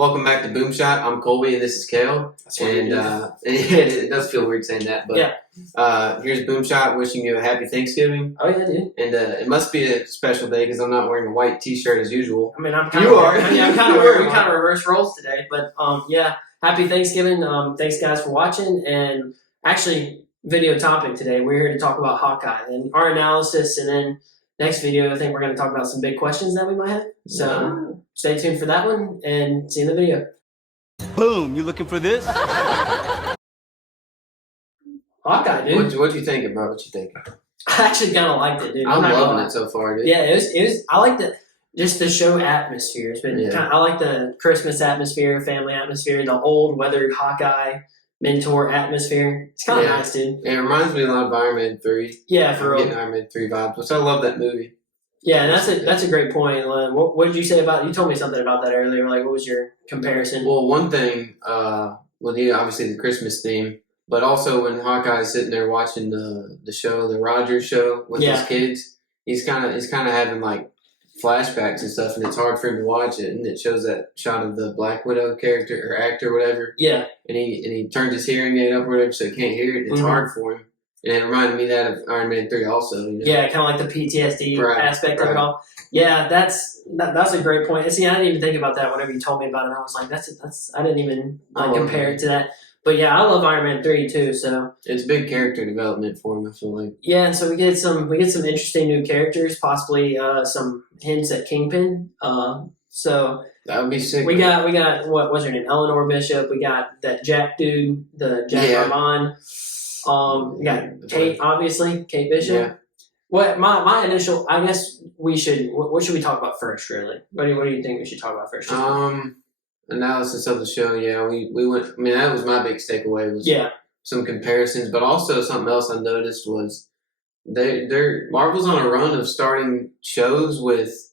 Welcome back to Boom Shot. I'm Colby and this is Kale. And it does feel weird saying that, but here's Boom Shot wishing you a happy Thanksgiving. Oh yeah, dude. And it must be a special day because I'm not wearing a white T-shirt as usual. I mean, I'm kind of reverse roles today, but happy Thanksgiving. Thanks guys for watching, and actually, video topic today. We're here to talk about Hawkeye and our analysis, and then next video, I think we're going to talk about some big questions that we might have. So stay tuned for that one and see you in the video. Boom! You looking for this? Hawkeye, dude. What you thinking, bro? What you thinking? I actually kind of liked it, dude. I'm loving it so far, dude. Yeah, it was. I like just the show atmosphere. It's been. I like the Christmas atmosphere, family atmosphere, the old weathered Hawkeye mentor atmosphere. It's kind of nice, dude. It reminds me a lot of Iron Man 3. Yeah, for real. Getting Iron Man 3 vibes, which I love that movie. Yeah, and that's a great point. What did you say about? You told me something about that earlier. Like, what was your comparison? Well, one thing, obviously the Christmas theme, but also when Hawkeye's sitting there watching the show, the Rogers show with his kids, he's kind of having like flashbacks and stuff, and it's hard for him to watch it, and it shows that shot of the Black Widow character or actor, whatever. Yeah. And he turns his hearing aid up or whatever, so he can't hear it. It's hard for him. And it reminded me that of Iron Man 3 also. You know? Yeah, kind of like the PTSD aspect of it all. Yeah, that's a great point. See, I didn't even think about that whenever you told me about it. I was like, that's I didn't even compare it to that. But yeah, I love Iron Man 3 too. So it's big character development for him, I feel like. Yeah, and so we get some interesting new characters, possibly some hints at Kingpin. So that would be sick. We got what was her name? Eleanor Bishop. We got that Jack dude, the Jack Armand. We got Kate, obviously, Kate Bishop. Yeah. What my initial? I guess we should. What should we talk about first? Really, what do you think we should talk about first? Analysis of the show. Yeah, we went. I mean, that was my biggest takeaway. Was some comparisons, but also something else I noticed was Marvel's on a run of starting shows with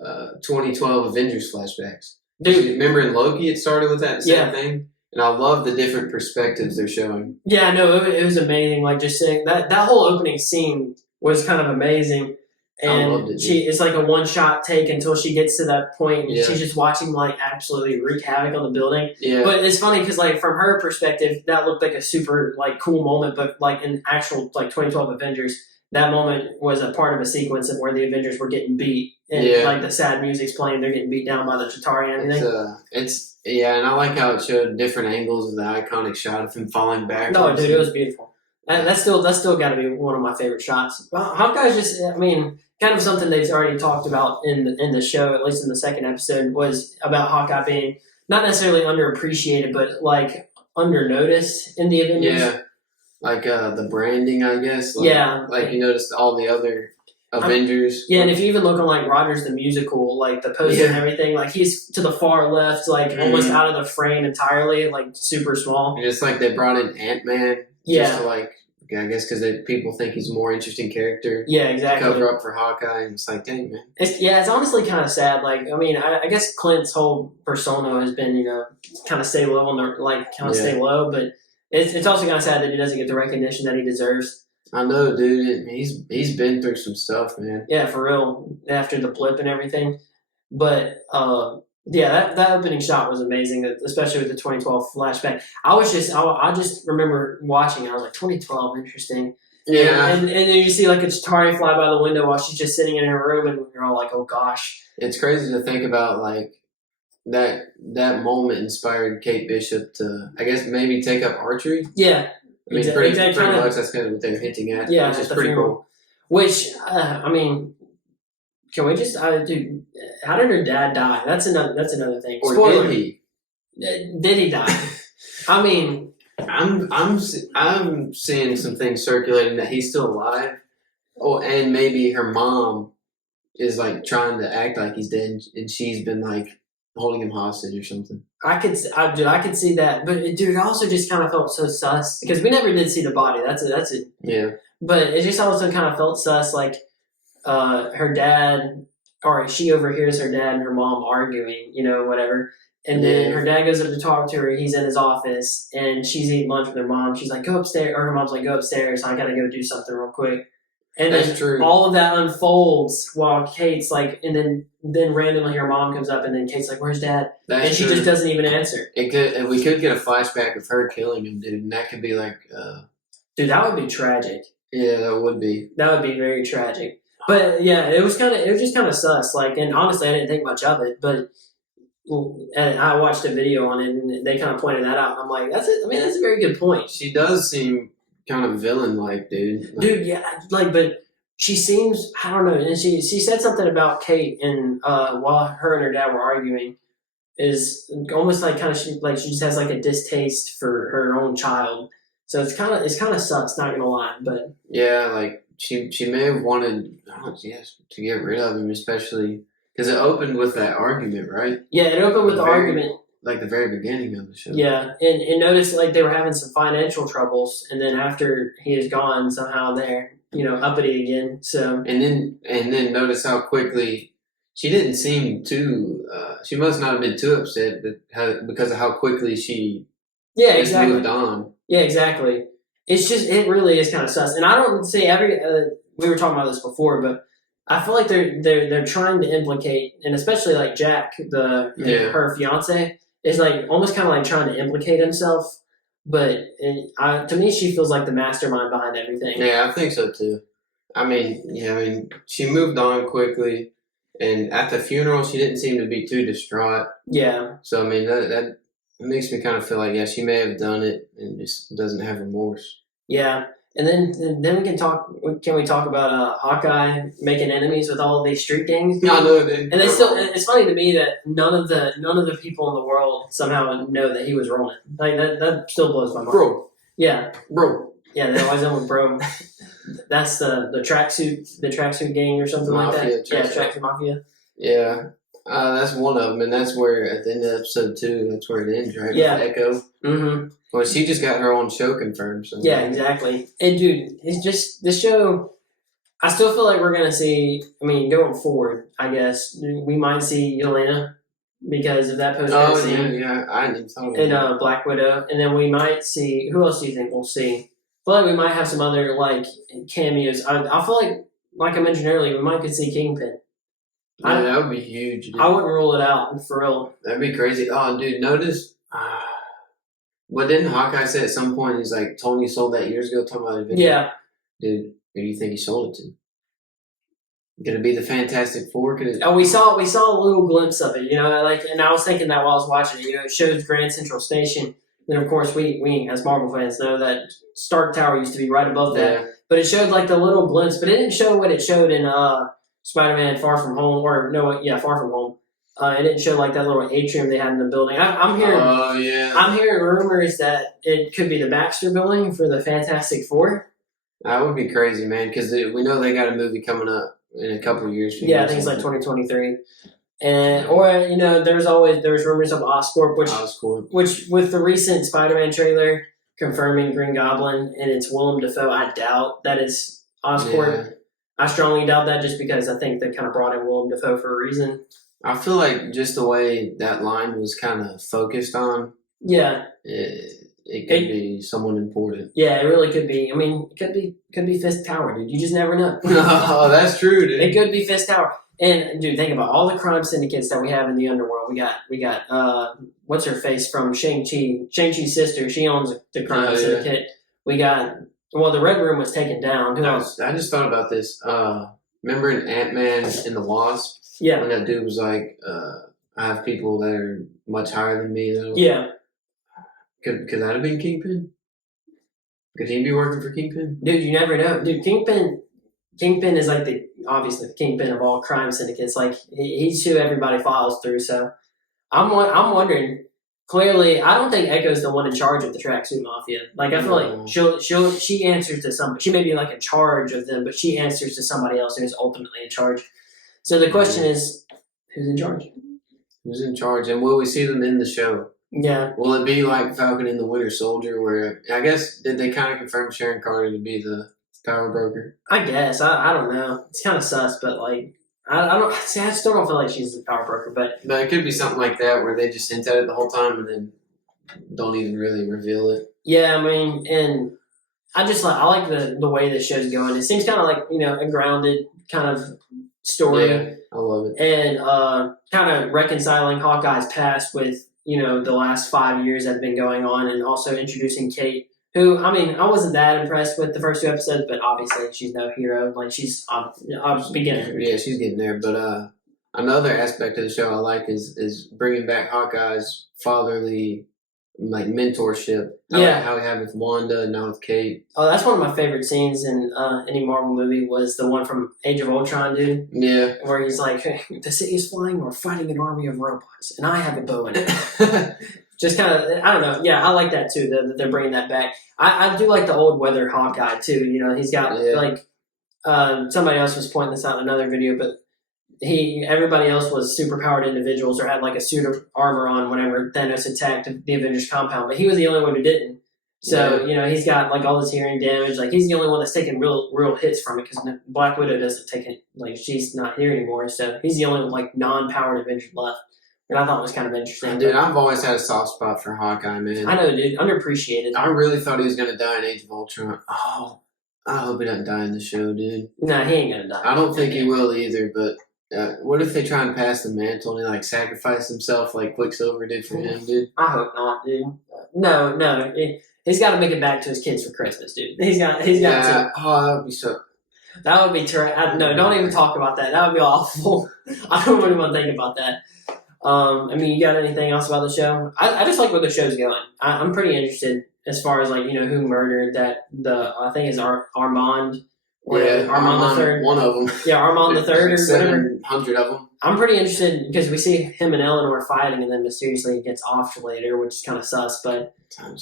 2012 Avengers flashbacks. Dude, remember in Loki it started with that same thing. And I love the different perspectives they're showing. Yeah, no, it was amazing. Like just saying that whole opening scene was kind of amazing. And I loved it, it's like a one-shot take until she gets to that point. And she's just watching like absolutely wreak havoc on the building. Yeah. But it's funny because like from her perspective, that looked like a super like cool moment. But like in actual like 2012 Avengers, that moment was a part of a sequence of where the Avengers were getting beat. And like the sad music's playing, they're getting beat down by the Chitauri and everything. Yeah, and I like how it showed different angles of the iconic shot of him falling back. No, dude, it was beautiful. And that's still got to be one of my favorite shots. Hawkeye's just, I mean, kind of something they've already talked about in the show, at least in the second episode, was about Hawkeye being not necessarily underappreciated, but like undernoticed in the Avengers. Yeah, like the branding, I guess. Like, like you noticed all the other Avengers. And if you even look on like Rogers the Musical, like the poster and everything, like he's to the far left, like almost out of the frame entirely, like super small. And it's like they brought in Ant-Man just to like, I guess because people think he's a more interesting character. Yeah, exactly. Cover up for Hawkeye, and it's like, dang, man. It's honestly kind of sad. Like, I mean, I guess Clint's whole persona has been, you know, kind of stay low on the, stay low, but it's also kind of sad that he doesn't get the recognition that he deserves. I know, dude. He's been through some stuff, man. Yeah, for real. After the blip and everything, but that opening shot was amazing, especially with the 2012 flashback. I just remember watching. I was like, 2012, interesting. Yeah, and then you see like a Chitauri fly by the window while she's just sitting in her room, and you're all like, oh gosh. It's crazy to think about like that moment inspired Kate Bishop to, I guess, maybe take up archery. Yeah. I mean, pretty much that's kind of what they're hinting at. Yeah, which is pretty cool. Which, I mean, can we just, dude, how did her dad die? That's another thing. Or spoiler. Did he? Did he die? I mean, I'm seeing some things circulating that he's still alive. Oh, and maybe her mom is like trying to act like he's dead, and she's been like holding him hostage or something. I could see that, but dude, it also just kind of felt so sus because we never did see the body. That's it. Yeah. But it just also kind of felt sus, like her dad, or she overhears her dad and her mom arguing, you know, whatever. And then her dad goes up to talk to her. He's in his office, and she's eating lunch with her mom. She's like, "Go upstairs," or her mom's like, "Go upstairs. I gotta go do something real quick." And That's then true. all of that unfolds while Kate's like, and then randomly her mom comes up, and then Kate's like, "Where's Dad?" That's and she true. just doesn't even answer. And we could get a flashback of her killing him, dude, and that could be like, dude, that would be tragic. Yeah, that would be. That would be very tragic. But yeah, it was just kind of sus. Like, and honestly, I didn't think much of it, but. And I watched a video on it, and they kind of pointed that out. And I'm like, that's it. I mean, that's a very good point. She does seem kind of villain-like, dude. Like, dude, yeah, like, but she seems, I don't know. And she said something about Kate, and while her and her dad were arguing, is almost like kind of she just has like a distaste for her own child. So it's kind of sus, not gonna lie, but yeah, like she may have wanted, to get rid of him, especially. Because it opened with that argument, right? Yeah, it opened with the argument. Like the very beginning of the show. Yeah, and notice like they were having some financial troubles, and then after he is gone, somehow they're uppity again. So and then notice how quickly she didn't seem too. She must not have been too upset because of how quickly she exactly moved on. Yeah, exactly. It's just it really is kind of sus, and I don't say we were talking about this before, but. I feel like they're trying to implicate, and especially like Jack, her fiance, is like almost kind of like trying to implicate himself. But to me, she feels like the mastermind behind everything. Yeah, I think so too. I mean, she moved on quickly, and at the funeral, she didn't seem to be too distraught. Yeah. So I mean, that makes me kind of feel like she may have done it and just doesn't have remorse. Yeah. And then we can talk. Can we talk about Hawkeye making enemies with all of these street gangs? I know, dude. And it's funny to me that none of the people in the world somehow know that he was Roman. Like that still blows my mind. Bro. Yeah. Bro. Yeah, they always end with bro. That's the tracksuit gang or something Mafia, like that. Tracksuit Mafia. Yeah. That's one of them, and that's where at the end of episode 2, that's where it ends, right? Yeah. With Echo. Mm-hmm. Well, she just got her own show confirmed. So. Yeah, exactly. And dude, it's just this show. I still feel like we're gonna see. I mean, going forward, I guess we might see Yelena because of that post. Oh yeah, I didn't thought of and Black Widow, and then we might see. Who else do you think we'll see? I feel like we might have some other like cameos. I feel like I mentioned earlier, we might could see Kingpin. Yeah, that would be huge. Dude. I wouldn't rule it out for real. That'd be crazy. Oh, dude, notice. What didn't Hawkeye say at some point? He's like, Tony sold that years ago. Talking about a video. Yeah. Dude, who do you think he sold it to? Could it be the Fantastic Four? We saw a little glimpse of it, and I was thinking that while I was watching it, it shows Grand Central Station. Then of course we as Marvel fans know that Stark Tower used to be right above that. Yeah. But it showed like the little glimpse, but it didn't show what it showed in Spider-Man Far From Home, Far From Home. It didn't show like that little atrium they had in the building. I'm hearing. Oh yeah. I'm hearing rumors that it could be the Baxter Building for the Fantastic Four. That would be crazy, man. Because we know they got a movie coming up in a couple of years. Yeah, I think it's like 2023. And there's rumors of Oscorp, which with the recent Spider-Man trailer confirming Green Goblin and it's Willem Dafoe, I doubt that it's Oscorp. Yeah. I strongly doubt that just because I think they kind of brought in Willem Dafoe for a reason. I feel like just the way that line was kind of focused on. Yeah. It could be someone important. Yeah, it really could be. I mean, it could be Fist Tower, dude. You just never know. Oh, that's true, dude. It could be Fist Tower. And dude, think about all the crime syndicates that we have in the underworld. We got what's her face from Shang-Chi? Shang-Chi's sister. She owns the crime syndicate. We got the Red Room was taken down. Who else? I just thought about this. Remember in Ant-Man and the Wasp? Yeah. When that dude was like, I have people that are much higher than me. Though. Yeah. Could that have been Kingpin? Could he be working for Kingpin? Dude, you never know. Dude, Kingpin is like obviously the kingpin of all crime syndicates. Like he's who everybody follows through. So I'm wondering. Clearly, I don't think Echo's the one in charge of the Tracksuit Mafia. Like I feel like she answers to somebody. She may be like in charge of them, but she answers to somebody else who's ultimately in charge. So the question is, who's in charge? Who's in charge, and will we see them in the show? Yeah. Will it be like Falcon and the Winter Soldier, where I guess did they kind of confirm Sharon Carter to be the power broker? I guess I don't know. It's kind of sus, but like I don't. See, I still don't feel like she's the power broker, but it could be something like that where they just hint at it the whole time and then don't even really reveal it. Yeah, I mean, and I like the way the show's going. It seems kind of like a grounded kind of story. Yeah, I love it. And kind of reconciling Hawkeye's past with the last 5 years that have been going on, and also introducing Kate. Who, I mean, I wasn't that impressed with the first 2 episodes, but obviously she's no hero. Like, she's beginning. Yeah, she's getting there. But another aspect of the show I like is bringing back Hawkeye's fatherly, like, mentorship. Like how we have with Wanda and now with Kate. Oh, that's one of my favorite scenes in any Marvel movie was the one from Age of Ultron, dude. Yeah. Where he's like, the city is flying, we're fighting an army of robots, and I have a bow in it. Just kind of, I don't know. Yeah, I like that too, that they're bringing that back. I do like the old weather Hawkeye too. He's got somebody else was pointing this out in another video, but everybody else was superpowered individuals or had like a suit of armor on whenever Thanos attacked the Avengers compound, but he was the only one who didn't. So, he's got like all this hearing damage. Like, he's the only one that's taking real hits from it, because Black Widow doesn't take it. Like, she's not here anymore. So he's the only like non-powered Avenger left. And I thought it was kind of interesting. Dude, I've always had a soft spot for Hawkeye, man. I know, dude. Underappreciated. I really thought he was going to die in Age of Ultron. Oh, I hope he doesn't die in the show, dude. Nah, he ain't going to die. I don't think he will either, but what if they try and pass the mantle and he, like, sacrifice himself like Quicksilver did for him, dude? I hope not, dude. No. He's got to make it back to his kids for Christmas, dude. He's got to. Oh, that would be so... That would be terrible. No, don't even talk about that. That would be awful. I don't really want to think about that. I mean, you got anything else about the show? I just like where the show's going. I'm pretty interested as far as like who murdered that. I think it's Armand. Armand the Third. One of them. Yeah, Armand the Third or whatever. 700 of them. I'm pretty interested because we see him and Eleanor fighting, and then mysteriously he gets off later, which is kind of sus. But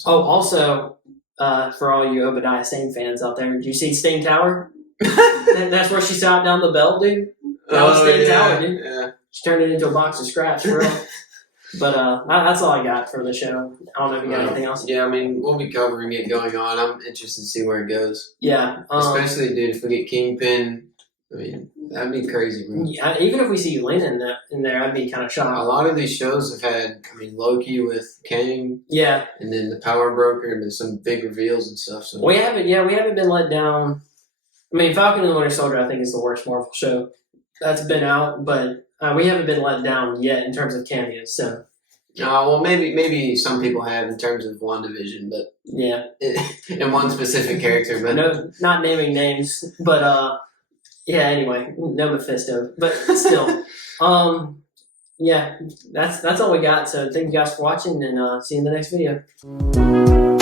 also for all you Obadiah Stane fans out there, did you see Stane Tower? That's where she shot down the bell, dude. That was Stane Tower, dude. Yeah. She turned it into a box of scraps, for real. But that's all I got for the show. I don't know if you got anything else. Yeah, I mean, we'll be covering it going on. I'm interested to see where it goes. Yeah. Especially, dude, if we get Kingpin, I mean, that'd be crazy, bro. Yeah, even if we see Yelena in there, I'd be kind of shocked. A lot of these shows have had, Loki with Kang. Yeah. And then the Power Broker, and then some big reveals and stuff. So we haven't been let down. I mean, Falcon and the Winter Soldier, I think, is the worst Marvel show that's been out, but we haven't been let down yet in terms of cameos. So, well, maybe some people have in terms of WandaVision, but yeah, in one specific character, but no, not naming names, but yeah. Anyway, no Mephisto, but still, yeah, that's all we got. So, thank you guys for watching, and see you in the next video.